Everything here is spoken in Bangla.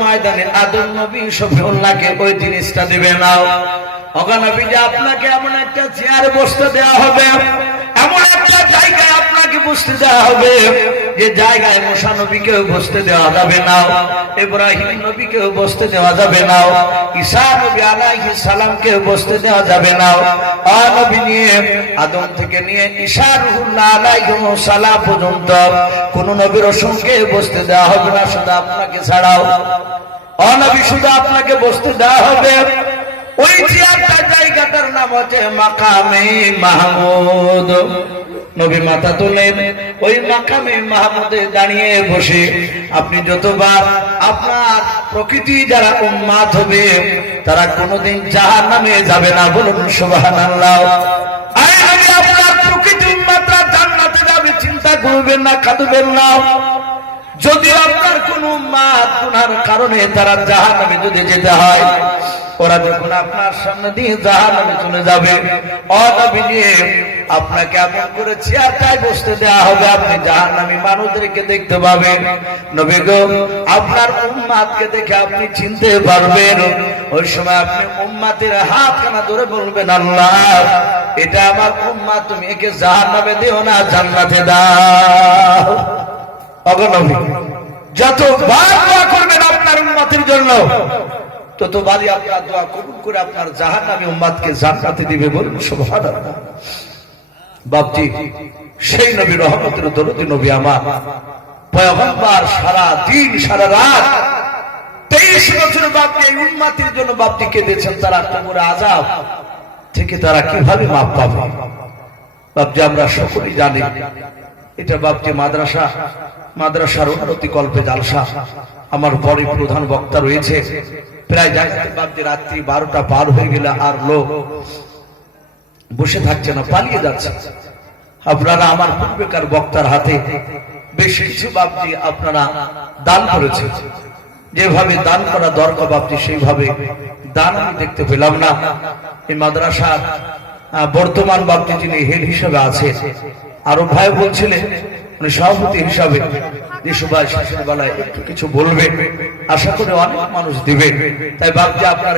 ময়দানে আদম নবী ওই জিনিসটা দিবে না। অগানবী আপনাকে এমন একটা চেয়ার বসতে দেওয়া হবে, এমন একটা আপনাকে বসতে দেওয়া হবে যে জায়গায় মুসা নবীকেও বসতে দেওয়া যাবে না, ইব্রাহিম নবীকেও বসতে দেওয়া যাবে না, ঈসা নবী আলাইহিস সালামকেও বসতে দেওয়া যাবে না। আ নবী নিয়ে, আদম থেকে নিয়ে ঈসা রুহুল্লাহ আলাইহিস সালাম পর্যন্ত কোন নবীর সঙ্গে বসতে দেওয়া হবে না, শুধু আপনাকে ছাড়াও। অনবী শুধু আপনাকে বসতে দেওয়া হবে। ওই চেয়ারটা জায়গাটার নাম হচ্ছে মাকামে মাহমুদ। নবী মাথা তোলেন। ওই মাকামে মাহমুদে দাঁড়িয়ে বসে, আপনি যতবার আপনার প্রকৃতি যারা উন্মাদ হবে, তারা কোনোদিন জাহার নামে যাবে না। বলুন সুবাহান আল্লাহ আপনার চিন্তা করবেন না না। যদি আপনার কোন কারণে তারা নামে আপনার সামনে দিয়ে জাহান নামে চলে যাবে অনবী নিয়ে আপনাকে এমন করে চেয়ারটায় বসতে দেওয়া হবে, আপনি জাহান নামী মানুষদেরকে দেখতে পাবেন। নবী গো, আপনার উম্মাদকে দেখে আপনি চিনতে পারবেন। ওই সময় আপনি উম্মাতের হাত কানা ধরে বলবেন, আল্লাহ, এটা আমার উম্মা তুমি একে জাহান নামে দিও না, জান্নাতে দাও। অগনবী যতবার দোয়া করবেন আপনার উম্মাতের জন্য, ততবারই আপনার দোয়া কবুল করে আপনার জাহান নামে উম্মাদকে জান্নাতে দিবে বলুন, সুবহানাল্লাহ। বাপজি, সেই নবী রহমতের দরদি নবী আমার। পয়গম্বর সারা দিন, সারা রাত তেইশ বছর বাপজি এই উম্মাতের জন্য বাপজি কেঁদেছেন তারা কবরে আজাব থেকে তারা কীভাবে মাপ পাবে? বাপজি, আমরা সকলেই জানি, এটা বাপজি মাদ্রাসা, মাদ্রাসার উন্নতি কল্পে জালসা। আমার বড় প্রধান বক্তা রয়েছে। প্রায় জায়গাতে বাপজি রাত্রি বারোটা পার হয়ে গেলে আর লোক বসে থাকছে না, পালিয়ে যাচ্ছে। আপনারা আমার পূর্বেকার বক্তার হাতে বেশ কিছু বাপজি আপনারা দান করেছে যেভাবে দান করা দরকার বাপজি, সেইভাবে দান আমি দেখতে পেলাম না। এই মাদ্রাসার বর্তমান বাপজি যিনি হেড হিসাবে আছে, আরও ভাই বলছিলেন উনি সভাপতি হিসাবে শেষের বেলায় একটু কিছু বলবে। আশা করি অনেক মানুষ দিবে। তাই বাপজি আপনার